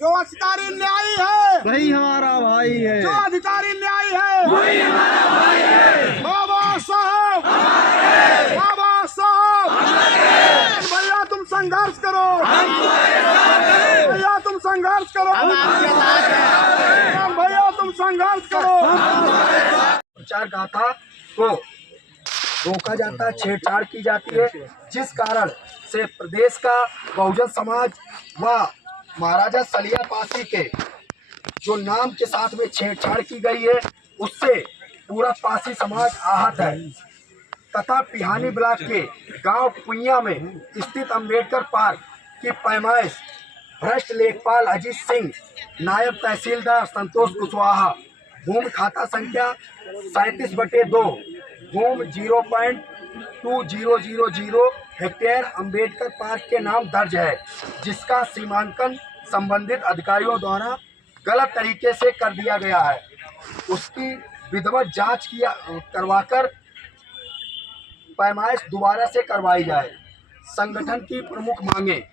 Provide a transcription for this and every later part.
जो अधिकारी न्यायी है वही हमारा भाई है। जो अधिकारी न्यायी है वही हमारा भाई है। बाबा साहब बाबा साहब भैया तुम संघर्ष करो, भैया तुम संघर्ष करो, भैया तुम संघर्ष करो। प्रचार गाथा को रोका जाता है, छेड़छाड़ की जाती है, जिस कारण से प्रदेश का बहुजन समाज व महाराजा सलिया पासी के जो नाम के साथ में छेड़छाड़ की गई है, उससे पूरा पासी समाज आहत है तथा पिहानी ब्लॉक के गांव कुइया में स्थित अंबेडकर पार्क की पैमाइश भ्रष्ट लेखपाल अजीत सिंह, नायब तहसीलदार संतोष कुशवाहा, भूमि खाता संख्या 37/2, भूमि 0.2000 हेक्टेयर अंबेडकर पार्क के नाम दर्ज है, जिसका सीमांकन संबंधित अधिकारियों द्वारा गलत तरीके से कर दिया गया है। उसकी विधिवत जांच करवाकर पैमाइश दोबारा से करवाई जाए। संगठन की प्रमुख मांगे: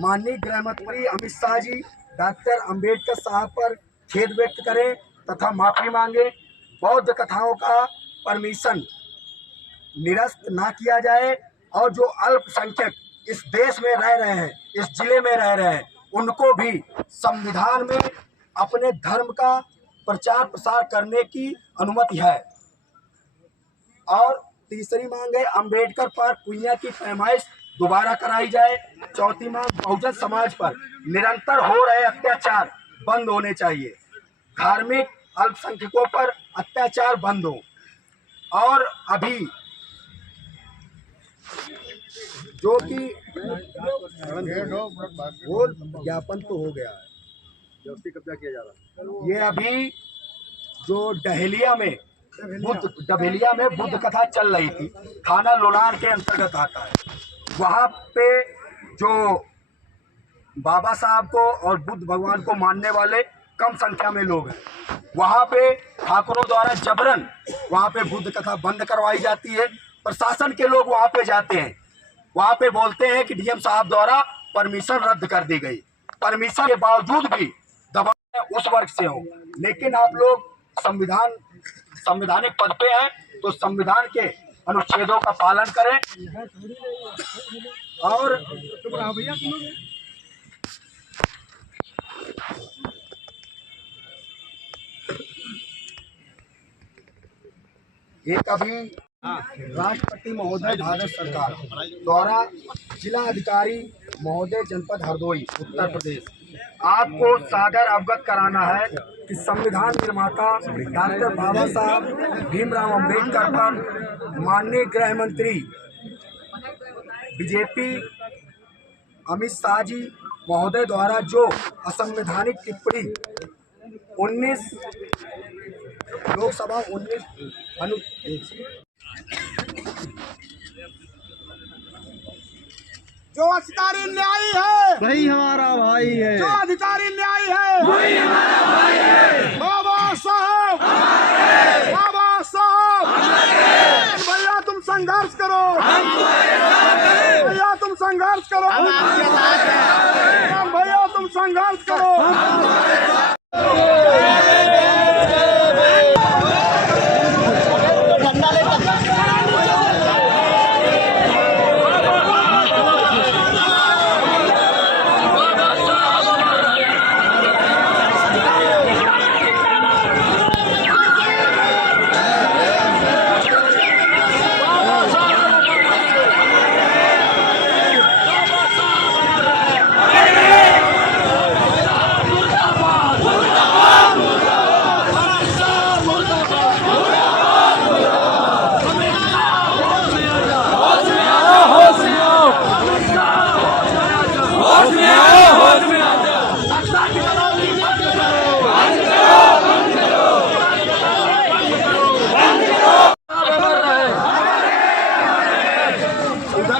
माननीय गृह मंत्री अमित शाह जी डॉक्टर अंबेडकर साहब पर खेद व्यक्त करें तथा माफी मांगे। बौद्ध कथाओं का परमिशन निरस्त ना किया जाए और जो अल्पसंख्यक इस देश में रह रहे हैं, इस जिले में रह रहे हैं, उनको भी संविधान में अपने धर्म का प्रचार प्रसार करने की अनुमति है। और तीसरी मांग है अंबेडकर पार्क कुइया की पैमाइश दोबारा कराई जाए। चौथी मांग बहुजन समाज पर निरंतर हो रहे अत्याचार बंद होने चाहिए। धार्मिक अल्पसंख्यकों पर अत्याचार बंद हो। और अभी जो कि वो ज्ञापन तो हो गया है, जब्ती कब्जा किया जा रहा है। ये अभी जो डहेलिया में बुद्ध कथा चल रही थी, थाना लोनार के अंतर्गत आता है, वहाँ पे जो बाबा साहब को और बुद्ध भगवान को मानने वाले कम संख्या में लोग हैं, वहाँ पे ठाकुरों द्वारा जबरन वहाँ पे बुद्ध कथा बंद करवाई जाती है। प्रशासन के लोग वहाँ पे जाते हैं, वहाँ पे बोलते हैं कि डीएम साहब द्वारा परमिशन रद्द कर दी गई। परमिशन के बावजूद भी दबाव उस वर्ग से हो। लेकिन आप लोग संवैधानिक पद पे हैं तो संविधान के अनुच्छेदों का पालन करें। और एक अभी राष्ट्रपति महोदय भारत सरकार द्वारा जिला अधिकारी महोदय जनपद हरदोई उत्तर प्रदेश आपको सादर अवगत कराना है कि संविधान निर्माता डॉक्टर बाबा साहब भीमराव अंबेडकर पर माननीय गृह मंत्री बीजेपी अमित शाह जी महोदय द्वारा जो असंवैधानिक टिप्पणी 19 लोकसभा 19 जो अधिकारी न्यायी है वही हमारा भाई है। जो अधिकारी न्यायी है वही हमारा भाई है। बाबा साहब बाबा साहब भैया तुम संघर्ष करो, भैया तुम संघर्ष करो, भैया तुम संघर्ष करो।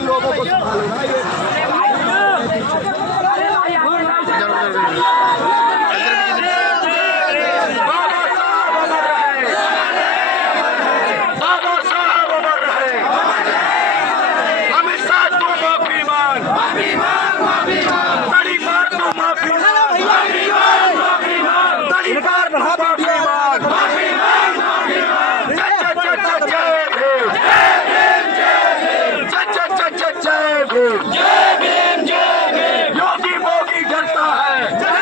लोगों को माफी मांग, बड़ी बात तो माफी मांग। देता है।